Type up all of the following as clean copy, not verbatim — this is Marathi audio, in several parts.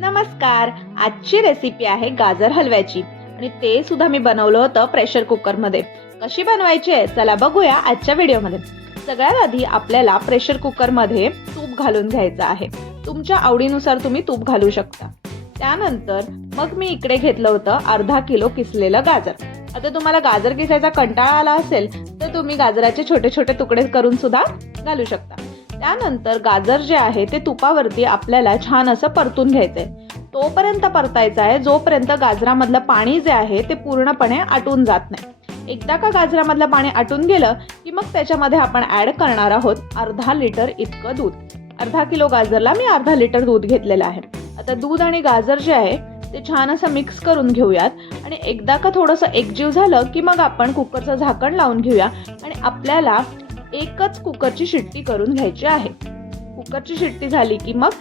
नमस्कार. आजची रेसिपी आहे गाजर हलव्याची आणि ते सुद्धा मी बनवलं होतं प्रेशर कुकर मध्ये. कशी बनवायची आहे चला बघूया आजच्या व्हिडिओमध्ये. सगळ्यात आधी आपल्याला प्रेशर कुकर मध्ये तूप घालून घ्यायचं आहे. तुमच्या आवडीनुसार तुम्ही तूप घालू शकता. त्यानंतर मग मी इकडे घेतलं होतं अर्धा किलो किसलेलं गाजर. आता तुम्हाला गाजर किसायचा कंटाळा आला असेल तर तुम्ही गाजराचे छोटे छोटे तुकडे करून सुद्धा घालू शकता. त्यानंतर गाजर जे आहे ते तुपावरती आपल्याला छान असं परतून घ्यायचंय. तोपर्यंत परतायचं आहे जोपर्यंत गाजरामधलं पाणी जे आहे ते पूर्णपणे आटून जात नाही. एकदा का गाजरामधलं पाणी आटून गेलं की मग त्याच्यामध्ये आपण ऍड करणार आहोत अर्धा लिटर इतकं दूध. अर्धा किलो गाजरला मी अर्धा लिटर दूध घेतलेलं आहे. आता दूध आणि गाजर जे आहे ते छान असं मिक्स करून घेऊयात आणि एकदा का थोडंसं एकजीव झालं की मग आपण कुकरचं झाकण लावून घेऊया आणि आपल्याला एकच कुकरची शिट्टी करून घ्यायची आहे. कुकरची शिट्टी झाली की मग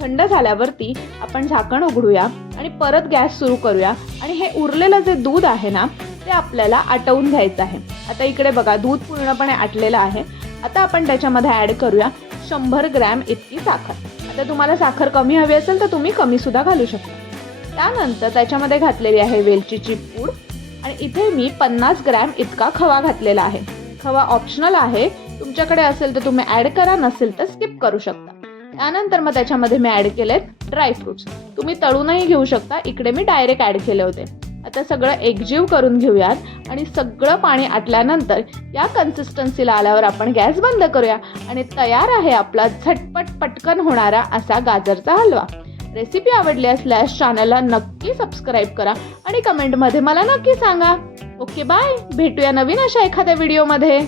थंड झाल्यावरती आपण झाकण उघडूया आणि परत गॅस सुरू करूया आणि हे उरलेलं जे दूध आहे ना ते आपल्याला आटवून घ्यायचं आहे. आता इकडे बघा दूध पूर्णपणे आटलेलं आहे. आता आपण त्याच्यामध्ये ऍड करूया 100 ग्रॅम इतकी साखर. आता तुम्हाला साखर कमी हवी असेल तर तुम्ही कमी सुद्धा घालू शकता. त्यानंतर त्याच्यामध्ये घातलेली आहे वेलचीची पूड आणि इथे मी 50 ग्रॅम इतका खवा घातलेला आहे. खवा ऑप्शनल आहे, तुमच्याकडे असेल तर तुम्ही ऍड करा, नसेल तर स्किप करू शकता. त्यानंतर मग त्याच्यामध्ये मी ऍड केलेत ड्रायफ्रुट्स. तुम्ही तळूनही घेऊ शकता, इकडे मी डायरेक्ट ऍड केले होते. आता सगळं एकजीव करून घेऊयात आणि सगळं पाणी आटल्यानंतर या कन्सिस्टन्सीला आल्यावर आपण गॅस बंद करूया आणि तयार आहे आपला झटपट पटकन होणारा असा गाजरचा हलवा. रेसिपी आवडली असल्यास चॅनलला नक्की सबस्क्राईब करा आणि कमेंटमध्ये मला नक्की सांगा. ओके बाय, भेटूया नवीन अशा एखाद्या व्हिडिओमध्ये.